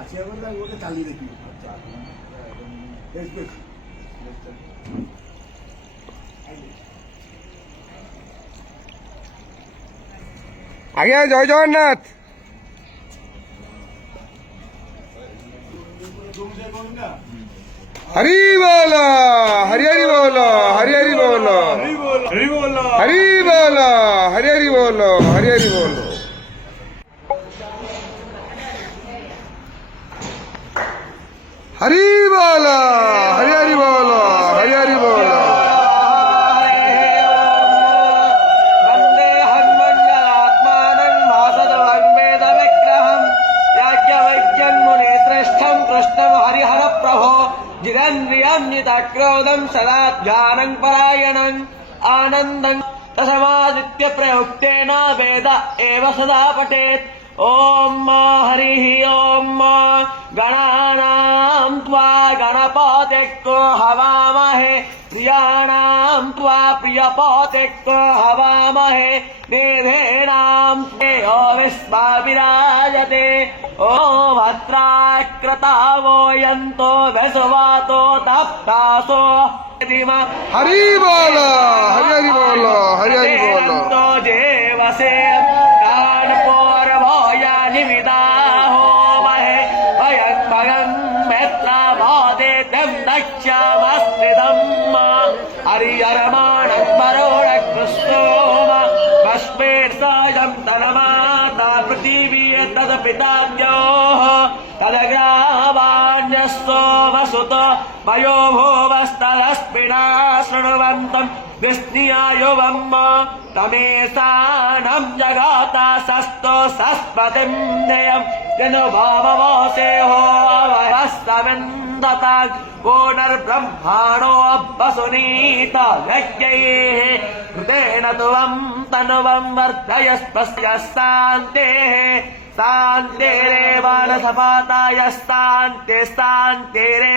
আসে বললে ওকে চালিয়ে দেখি আজ্ঞা জয় জগন্নাথ। हरी बोलो हरि हरि बोलो हरि हरि बोलो हरि बोलो हरि बोलो हरि हरि बोलो हरि हरि बोलो। हरि बोलो हरि हरि बोलो हरि हरि बोलो। जिगन्द्रियं सदा ध्यानं परायणं आनन्दं तस्मादित्य प्रयुक्तेन वेद एव सदा पठेत्। ओम हरिः ओम गणानां त्वा गणपतिं हवामहे प्रियाणां त्वा प्रियपतिं हवामहे निधेनां देहो विश्वा विराजते। ओ भद्राकृतावो यन्तो वसुवातो तप्तासो हरि बोलो हरि हरि बोलो हरि हरि बोलो। देवसे कानपूर्वोया निविदाहो महे वयं भगं मैत्रावादेत्यं दक्ष्यामस्त्रिदम् हरिहरमाणं वरुणकृष्णोम भस्मेर्सायं तन्माता पृथिवी तदपिताभ्योः तदग्रावाण्यस्तो वसुत मयो भुवस्तदस्मिना शृण्वन्तं विस्नियायुवम् तमेशानं जगाता सस्तो सस्पतिं जयं जनुभाववसे हो वयस्तविन्दता पुनर्ब्रह्माणो वसुनीत यज्ञैः कृतेन तुवं तनुवं वर्धयस्तस्य शान्तेः शान्तिरेव न सपाताय शान्ति शान्तिरे।